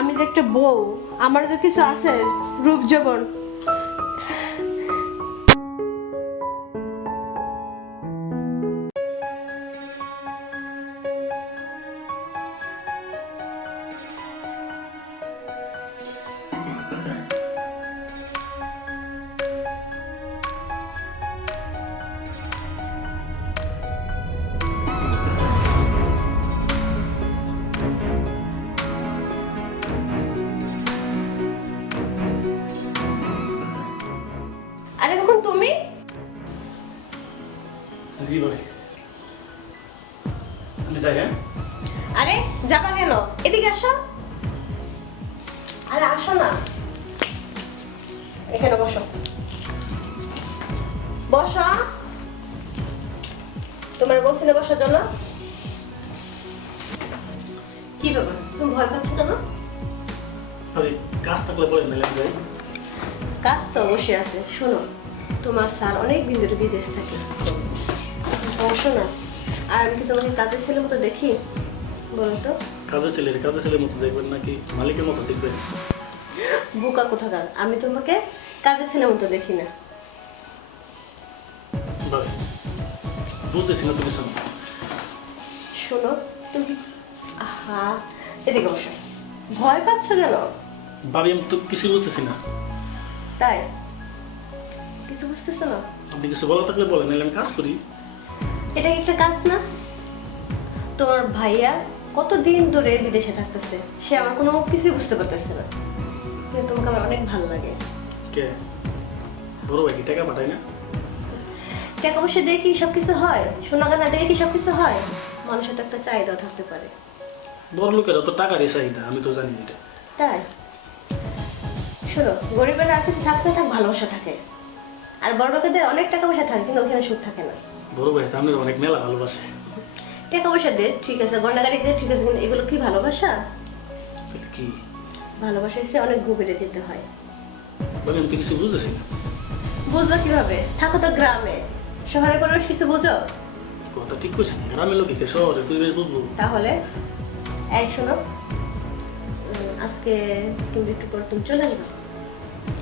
আমি যে একটা বউ আমার যে কিছু আছে রূপ যৌবন জি ভাই আমি যাই হ্যাঁ? আরে যাবা কেন? এদিকে আসো। আরে আসো না। এখানে বসো। বসো। তোমার বলছি না বসার জন্য। কি ব্যাপার? তুমি ভয় পাচ্ছ কেন? ভাবি কাজ থাকলে যাই কাজ তো অবশ্যই আছে। শোনো তোমার স্যার অনেক দিন ধরে বিদেশ থাকে। বসো না। আর আমি কি তোমাকে কাজের ছেলে মতো দেখি? বলো তো। কাজের ছেলের কাজের ছেলের মতো দেখবেন নাকি মালিকের মতো দেখবেন? বোকা কোথাকার। আমি তোমাকে কাজের ছেলের মতো দেখি না। বুঝতেছি না তো কিছু না। শোনো তুমি আহা এদিকে বসো। ভয় পাচ্ছ কেন? ভাবি আমি তো কিছু বুঝতেছি না। তাই? কিছু বুঝতেছো না? আপনি কিছু বলা থাকলে বলেন আমি কাজ করি। এটা কি একটা কাজ না? তোর ভাইয়া কতদিন ধরে বিদেশে থাকতেছে? সে আমার কোনো কিছুই বুঝতে পারতেছে না। কিন্তু তোমাকে আমার অনেক ভালো লাগে। কে? বড় ভাই কি টাকা পাঠায় না? টাকা পয়সা দিয়ে কি সব কিছু হয়? সোনা গানা দিয়ে কি সব কিছু হয়? মানুষের তো একটা চাহিদা থাকতে পারে। বড় লোকেরা তো টাকারই চাহিদা আমি তো জানি এটা। তাই? শোনো গরিবের আর কিছু থাকতে থাক ভালোবাসা থাকে। আর বড় লোকেদের অনেক টাকা পয়সা থাকে কিন্তু ওখানে সুখ থাকে না। বড় ভাই আপনার অনেক মেলা ভালোবাসে। টাকা পয়সা দে ঠিক আছে গন্ডাগাড়ি দে ঠিক আছে কিন্তু এগুলো কি ভালোবাসা? কি? ভালোবাসা এসে অনেক গভীরে যেতে হয়। ভাবি আমি কিছু বুঝতেছি না। বুঝবা কীভাবে? থাকো তো গ্রামে। শহরের পরিবেশ কিছু বুঝো? কথা ঠিক কইছেন গ্রামের লোক একে শহরের পরিবেশ বুঝব? তাহলে এই শোনো আজকে কিন্তু একটু পর তুমি চলে আসবে।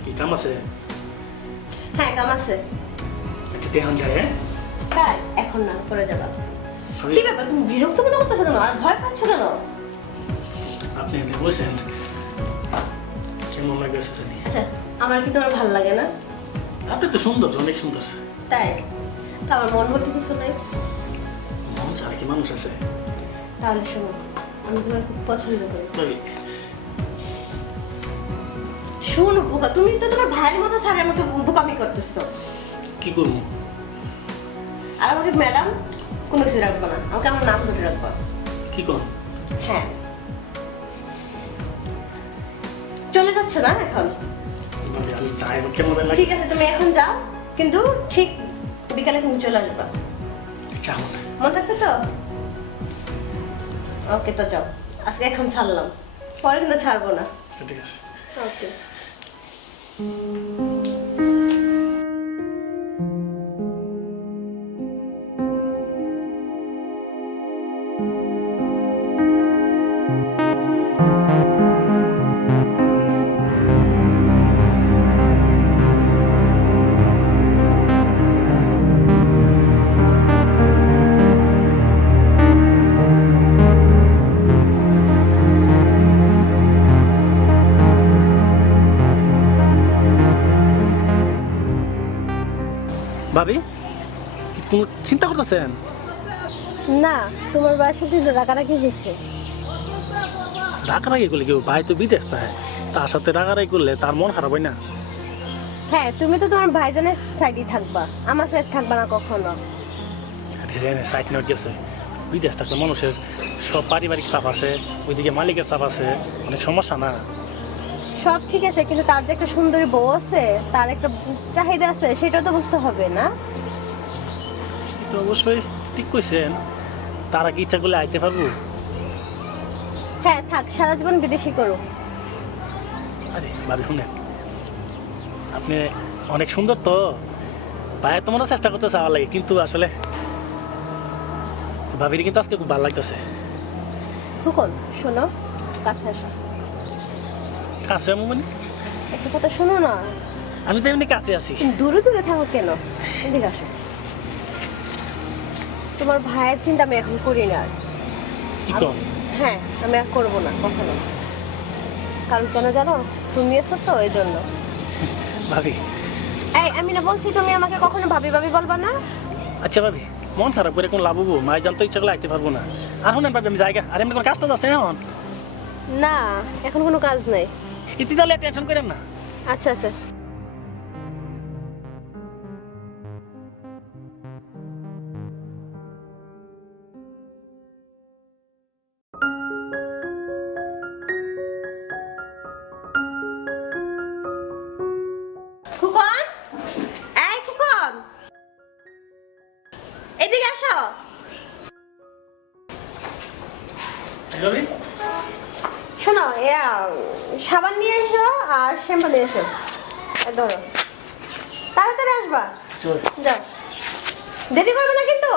কি কাম আছে? হ্যাঁ কাম আছে। আচ্ছা দেখান যায় হ্যাঁ? এখন না পরে যাবা। কি ব্যাপার তুমি বিরক্ত মনে করতেছো কেন? আর ভয় পাচ্ছ কেন? আপনি বসেন। কেমন লাগতেছে জানি। আচ্ছা আমার কি তোমার ভালো লাগে না? আপনি তো সুন্দর অনেক সুন্দর। তাই? তো আমার মন বলতে কিছু নাই। মন ছাড়া কি মানুষ আছে? তাহলে শোনো আমি তোমার খুব পছন্দ করি। শোনো বোকা তুমি তো তোমার ভাইয়ের মতো স্যারের মতো বোকামি করতেছো। কি করব? আর আমাকে ম্যাডাম কোনো কিছু রাখব না। আমাকে আমার নাম ধরে রাখব। কি কর? হ্যাঁ। চলে যাচ্ছ না এখন? ভাবি আমি যাই না, কেমন লাগে? ঠিক আছে তুমি এখন যাও কিন্তু ঠিক বিকালে কিন্তু চলে আসবা। না। মন থাকবে তো? ওকে তো যাও। আজকে এখন ছাড়লাম। পরে কিন্তু ছাড়বো না। আচ্ছা ঠিক আছে। ওকে। ভাবি কোনো চিন্তা করতেছেন? না তোমার বাসাতে রাগারাগি হয়েছে। রাগারাগি করলে কেউ ভাই তো বিদেশ পায় তার সাথে রাগারাগি করলে তার মন খারাপ হয় না? হ্যাঁ তুমি তো তোমার ভাইজানের সাইডে থাকবা আমার সাইড থাকবা না কখনো। সাইড নোট গেছে। বিদেশ থাকলে মানুষের সব পারিবারিক চাপ আছে ওইদিকে মালিকের চাপ আছে অনেক সমস্যা না? সব ঠিক আছে কিন্তু তার যে একটা সুন্দরী বউ আছে তার একটা চাহিদা আছে সেটা তো বুঝতে হবে না? তো অবশ্যই ঠিক কইছেন। তারা কি ইচ্ছা করলে আইতে পারব? হ্যাঁ থাক সারা জীবন বিদেশি করো আরে ভাবি শুনেন। আপনি অনেক সুন্দর তো। ভাইয়ের তো মনে চেষ্টা করতে চাওয়া লাগে কিন্তু আসলে ভাবির কিন্তু আজকে খুব ভালো লাগতেছে। ফুকন শোনো কাছে আসো। কাছে আমি মানে? একটা কথা শোনো না। আমি তো এমনি কাছে আছি। দূরে দূরে থাকো কেন? এদিকে আসো। তোমার ভাইয়ের চিন্তা আমি এখন করি না। কি কম? হ্যাঁ আমি আর করব না কখনো। কারণ কেন জানো? তুমি এসো তো এই জন্য। ভাবি। এই আমি না বলছি তুমি আমাকে কখনো ভাবি ভাবি বলবা না? আচ্ছা ভাবি মন খারাপ করে কোন লাভ হব? মাই জানতো ইচ্ছা করলে আইতে পারব না। আর শুনেন ভাবি আমি জায়গা আর এমনি কোনো কাজটা আছে এখন। না এখন কোনো কাজ নেই। ইতি তাহলে টেনশন করেন না। আচ্ছা আচ্ছা। খুকন? এই খুকন! এদিকে আসো। শোনো এ, সাবান নিয়ে এসো আর শ্যাম্পু নিয়ে এসো। ধরো। তাড়াতাড়ি আসবা। চল। যাও। দেরি করবে না কিন্তু?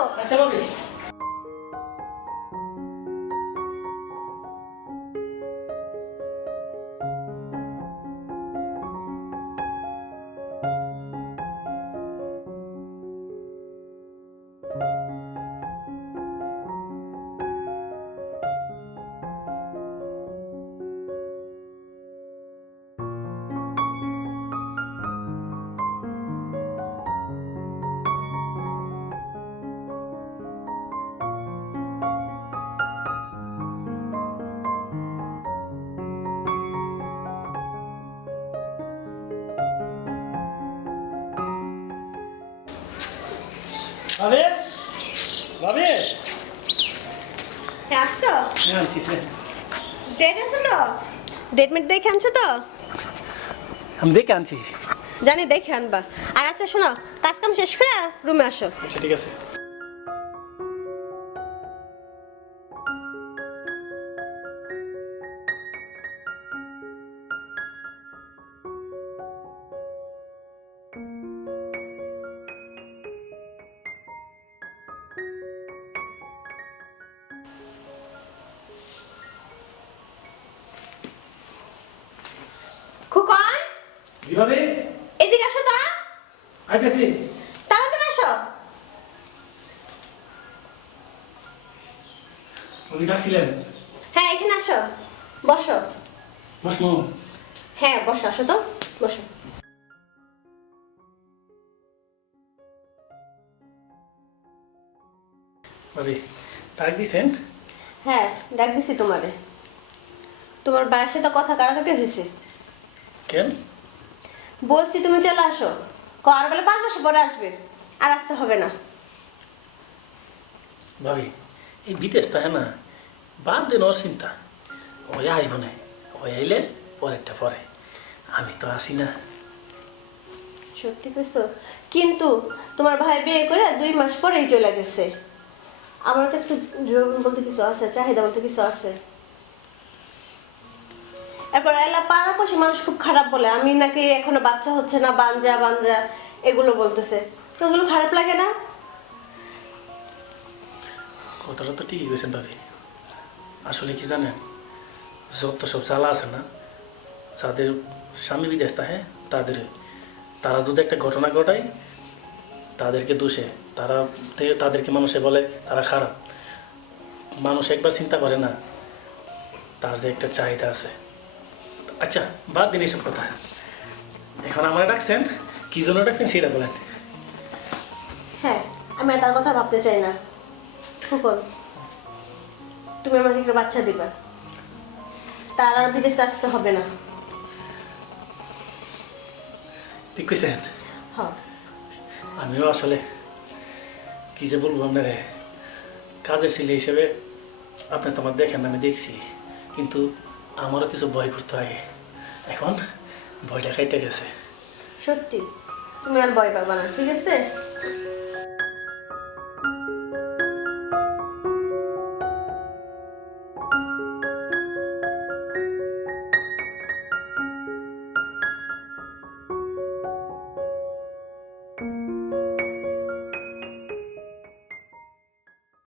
ভাবি? হ্যাঁ, আসছো? হ্যাঁ হ্যাঁ। ডেট আছে তো? ডেট মেট দেখে আনছো তো? আমি দেখে আনছি। জানি দেখে আনবা। আর আচ্ছা শোনো কাজ কাম শেষ করে রুমে আসো। আচ্ছা ঠিক আছে। জি ভাবি এদিকে আসো তো। আইতেছি। তাড়াতাড়ি আসো। উনি ডাকছিলেন। হ্যাঁ এখানে আসো। বসো। বসমু হ্যাঁ বসো আসো তো। বসো। ভাবি ডাক দিছেন? হ্যাঁ ডাক দিছি তোমারে। তোমার বায়ের সাথে কথা কাটাকাটি হয়েছে। কেন? বলছি তুমি চলে আসো। ক আর বলে পাঁচ বছর পরে আসবে আর আসতে হবে না। ভাবি এই বিদেশ তা হ্যাঁ না? বাদ দিন ওর চিন্তা। ওই আইব না ওই আইলে পরেরটা পরে। আমি তো আসি না। সত্যি কইছো? কিন্তু তোমার ভাই বিয়ে করে দুই মাস পরেই চলে গেছে। আমার তো একটু বলতে কিছু আছে চাহিদা বলতে কিছু আছে। এরপর এলা পাড়াপাশি মানুষ খুব খারাপ বলে। আমি নাকি এখনও বাচ্চা হচ্ছে না, বাঞ্জা বাঞ্জা, এগুলো বলতেছে। তো ওগুলো খারাপ লাগে না? কথাটা তো ঠিকই কইছেন ভাবি। আসলে কি জানেন, যত সব চালা আছে না, যাদের স্বামী বিদেশ থাকে, তাদের, তারা যদি একটা ঘটনা ঘটায়, তাদেরকে দোষে। তারা তাদেরকে মানুষে বলে, তারা খারাপ। মানুষ একবার চিন্তা করে না, তার যে একটা চাহিদা আছে। আচ্ছা বাদ দিন এইসব কথা। এখন আমার ডাকছেন? কি জন্য ডাকছেন সেটা বলেন। হ্যাঁ আমি তার কথা ভাবতে চাই না। ফুকন তুমি আমাকে একটা বাচ্চা দিবা। তার আর বিদেশে আসতে হবে না। ঠিক কইছেন? হ্যাঁ। আমিও আসলে কি যে বলব আপনারে। কাজের ছেলে হিসেবে আপনি তোমার দেখেন আমি দেখছি। কিন্তু আমারও কিছু ভয় করতে হয়। এখন ভয়টা খাইতে গেছে। সত্যি, তুমি আর ভয় পাবা না, ঠিক আছে?